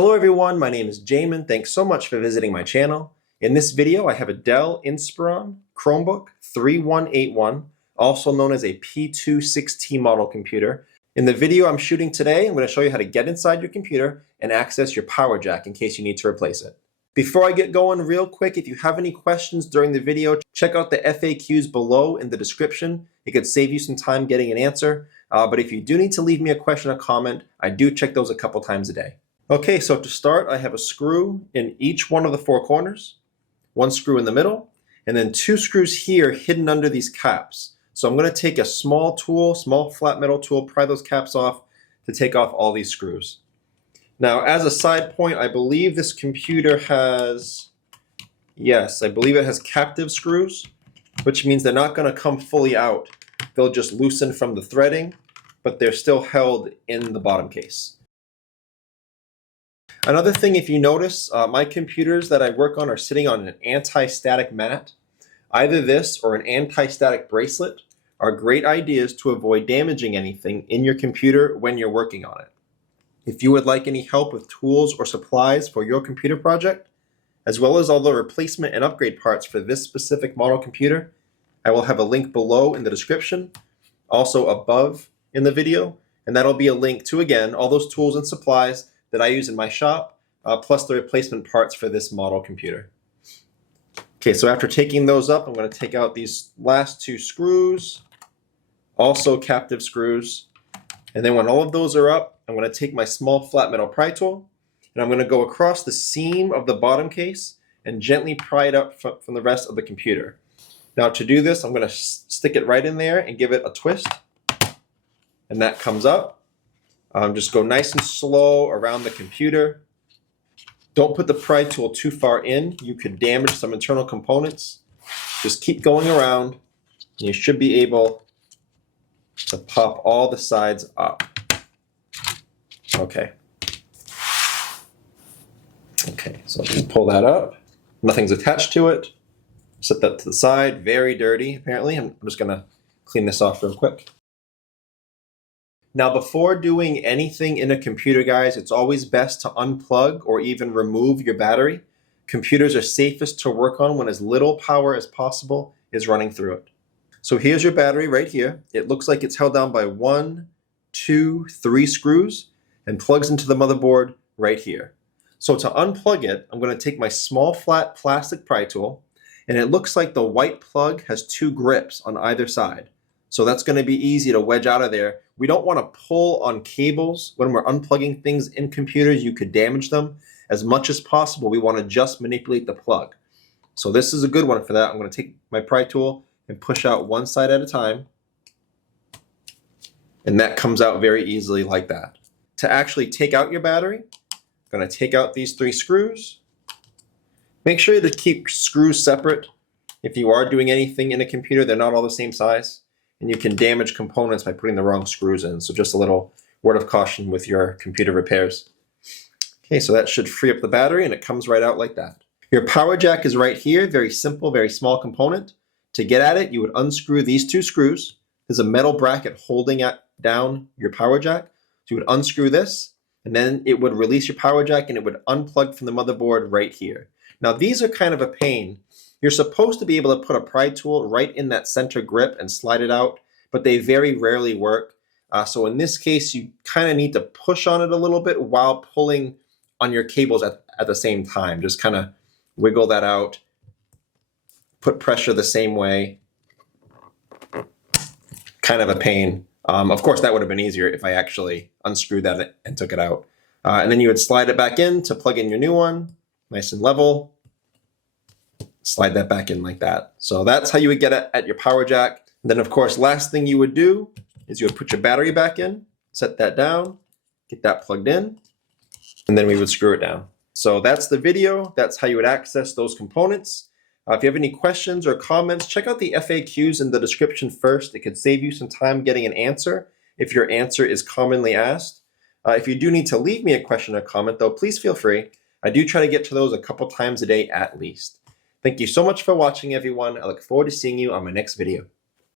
Hello everyone, my name is Jamin. Thanks so much for visiting my channel. In this video, I have a Dell Inspiron Chromebook 3181, also known as a P26T model computer. In the video I'm shooting today, I'm going to show you how to get inside your computer and access your power jack in case you need to replace it. Before I get going, real quick, if you have any questions during the video, check out the FAQs below in the description. It could save you some time getting an answer. But if you do need to leave me a question or comment, I do check those a couple times a day. Okay, so to start, I have a screw in each one of the four corners, one screw in the middle, and then two screws here hidden under these caps. So I'm going to take a small tool, small flat metal tool, pry those caps off to take off all these screws. Now, as a side point, I believe this computer has, yes, I believe it has captive screws, which means they're not going to come fully out. They'll just loosen from the threading, but they're still held in the bottom case. Another thing, if you notice, my computers that I work on are sitting on an anti-static mat. Either this or an anti-static bracelet are great ideas to avoid damaging anything in your computer when you're working on it. If you would like any help with tools or supplies for your computer project, as well as all the replacement and upgrade parts for this specific model computer, I will have a link below in the description, also above in the video, and that'll be a link to, again, all those tools and supplies that I use in my shop, plus the replacement parts for this model computer. Okay, so after taking those up, I'm going to take out these last two screws, also captive screws, and then when all of those are up, I'm going to take my small flat metal pry tool, and I'm going to go across the seam of the bottom case and gently pry it up from the rest of the computer. Now to do this, I'm going to stick it right in there and give it a twist, and that comes up. Just go nice and slow around the computer. Don't put the pry tool too far in. You could damage some internal components. Just keep going around, and you should be able to pop all the sides up. Okay. Okay, so just pull that up. Nothing's attached to it. Set that to the side. Very dirty, apparently. I'm just going to clean this off real quick. Now, before doing anything in a computer, guys, it's always best to unplug or even remove your battery. Computers are safest to work on when as little power as possible is running through it. So here's your battery right here. It looks like it's held down by 1, 2, 3 screws and plugs into the motherboard right here. So to unplug it, I'm going to take my small flat plastic pry tool, and it looks like the white plug has 2 grips on either side. So that's going to be easy to wedge out of there. We don't want to pull on cables when we're unplugging things in computers. You could damage them. As much as possible, we want to just manipulate the plug. So this is a good one for that. I'm going to take my pry tool and push out one side at a time. And that comes out very easily like that. To actually take out your battery, I'm going to take out these 3 screws. Make sure to keep screws separate. If you are doing anything in a computer, they're not all the same size. And you can damage components by putting the wrong screws in. So just a little word of caution with your computer repairs. Okay, so that should free up the battery, and it comes right out like that. Your power jack is right here, very simple, very small component. To get at it, you would unscrew these 2 screws. There's a metal bracket holding down your power jack. So you would unscrew this, and then it would release your power jack, and it would unplug from the motherboard right here. Now these are kind of a pain. You're supposed to be able to put a pry tool right in that center grip and slide it out, but they very rarely work. So in this case, you kind of need to push on it a little bit while pulling on your cables at the same time. Just kind of wiggle that out, put pressure the same way. Kind of a pain. Of course, that would have been easier if I actually unscrewed that and took it out. And then you would slide it back in to plug in your new one, nice and level. Slide that back in like that. So that's how you would get at your power jack. And then of course, last thing you would do is you would put your battery back in, set that down, get that plugged in, and then we would screw it down. So that's the video. That's how you would access those components. If you have any questions or comments, check out the FAQs in the description first. It could save you some time getting an answer if your answer is commonly asked. If you do need to leave me a question or comment though, please feel free. I do try to get to those a couple times a day at least. Thank you so much for watching, everyone. I look forward to seeing you on my next video.